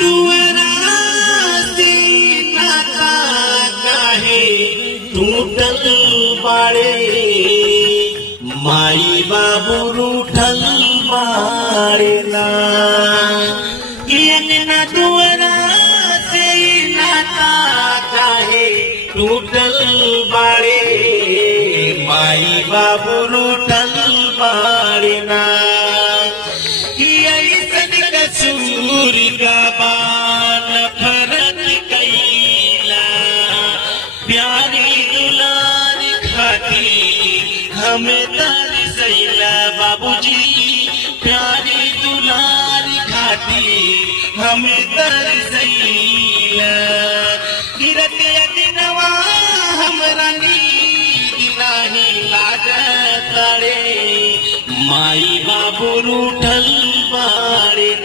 दुवरासी नाता काहे टूटल बाड़े माई बाबू रूठल बाड़े ना ना दुवरासी नाता काहे टूटल बाड़े माई बाबू रूठल बाड़े ना कसूर का बान फरक कैला प्यारी दुलार खाती हमें तरसैला बाबूजी प्यारी दुलार खाती हमें तरसैला किरत दिनवा हमरा नींद नहीं लागत रे माई बाबू रूठल बाड़े।